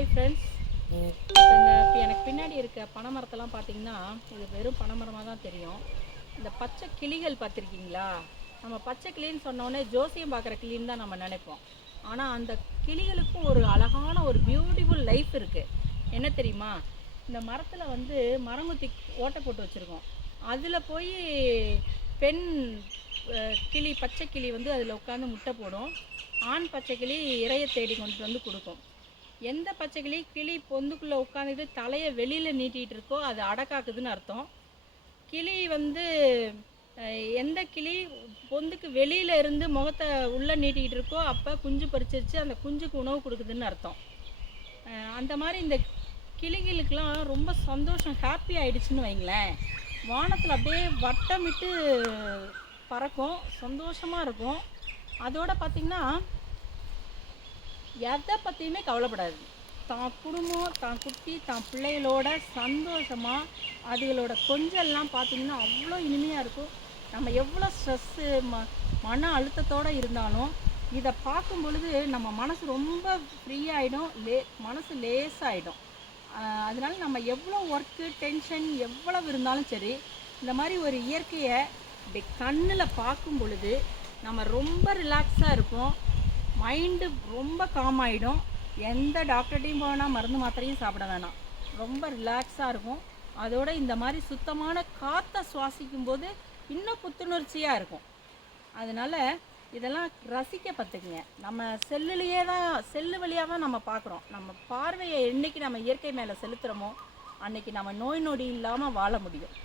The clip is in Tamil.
Hi friends. இப்போ எனக்கு பின்னாடி இருக்க பனைமரத்தெல்லாம் பார்த்தீங்கன்னா இது வெறும் பனைமரமாக தான் தெரியும். இந்த பச்சை கிளிகள் பார்த்துருக்கீங்களா? நம்ம பச்சை கிளின்னு சொன்னோடனே ஜோசியம் பார்க்குற கிளின்னு தான் நம்ம நினைப்போம். ஆனால் அந்த கிளிகளுக்கும் ஒரு அழகான ஒரு பியூட்டிஃபுல் லைஃப் இருக்குது. என்ன தெரியுமா? இந்த மரத்தில் வந்து மரங்குத்தி ஓட்டை போட்டு வச்சுருக்கோம். அதில் போய் பெண் கிளி பச்சை கிளி வந்து அதில் உட்காந்து முட்டை போடும். ஆண் பச்சை கிளி இரையை தேடி கொண்டு வந்து கொடுக்கும். எந்த பச்சை கிளி பொந்துக்குள்ளே உட்காந்துட்டு தலையை வெளியில் நீட்டிகிட்டு இருக்கோ அது அடக்காக்குதுன்னு அர்த்தம். கிளி வந்து எந்த கிளி பொந்துக்கு வெளியில் இருந்து முகத்தை உள்ளே நீட்டிக்கிட்டு இருக்கோ அப்போ குஞ்சு பறிச்சிருச்சு, அந்த குஞ்சுக்கு உணவு கொடுக்குதுன்னு அர்த்தம். அந்த மாதிரி இந்த கிளிகளுக்கெல்லாம் ரொம்ப சந்தோஷம், ஹாப்பி ஆகிடுச்சின்னு வைங்களேன். வானத்தில் அப்படியே வட்டமிட்டு பறக்கும், சந்தோஷமாக இருக்கும். அதோடு பார்த்திங்கன்னா எதை பற்றியுமே கவலைப்படாது. தான் குடும்பம், தான் குட்டி, தான் பிள்ளைகளோட சந்தோஷமாக அதுகளோட கொஞ்செல்லாம் பார்த்திங்கன்னா அவ்வளோ இனிமையாக இருக்கும். நம்ம எவ்வளோ ஸ்ட்ரெஸ்ஸு மன அழுத்தத்தோடு இருந்தாலும் இதை பார்க்கும் பொழுது நம்ம மனசு ரொம்ப ஃப்ரீயாகிடும், மனசு லேசாகிடும். அதனால் நம்ம எவ்வளோ ஒர்க்கு டென்ஷன் எவ்வளவு இருந்தாலும் சரி, இந்த மாதிரி ஒரு இயற்கையை இப்படி கண்ணில் பார்க்கும் பொழுது நம்ம ரொம்ப ரிலாக்ஸாக இருப்போம். மைண்டு ரொம்ப காம் ஆகிடும். எந்த டாக்டர்கிட்டையும் போனால் மருந்து மாத்திரையும் சாப்பிட வேணாம், ரொம்ப ரிலாக்ஸாக இருக்கும். அதோடு இந்த மாதிரி சுத்தமான காற்றை சுவாசிக்கும் போது இன்னும் புத்துணர்ச்சியாக இருக்கும். அதனால் இதெல்லாம் ரசிக்க பார்த்துக்குங்க. நம்ம செல்லு வழியாக தான் நம்ம பார்க்குறோம். நம்ம பார்வையை என்றைக்கு நம்ம இயற்கை மேலே செலுத்துகிறோமோ அன்றைக்கி நம்ம நோய் நொடி இல்லாமல் வாழ முடியும்.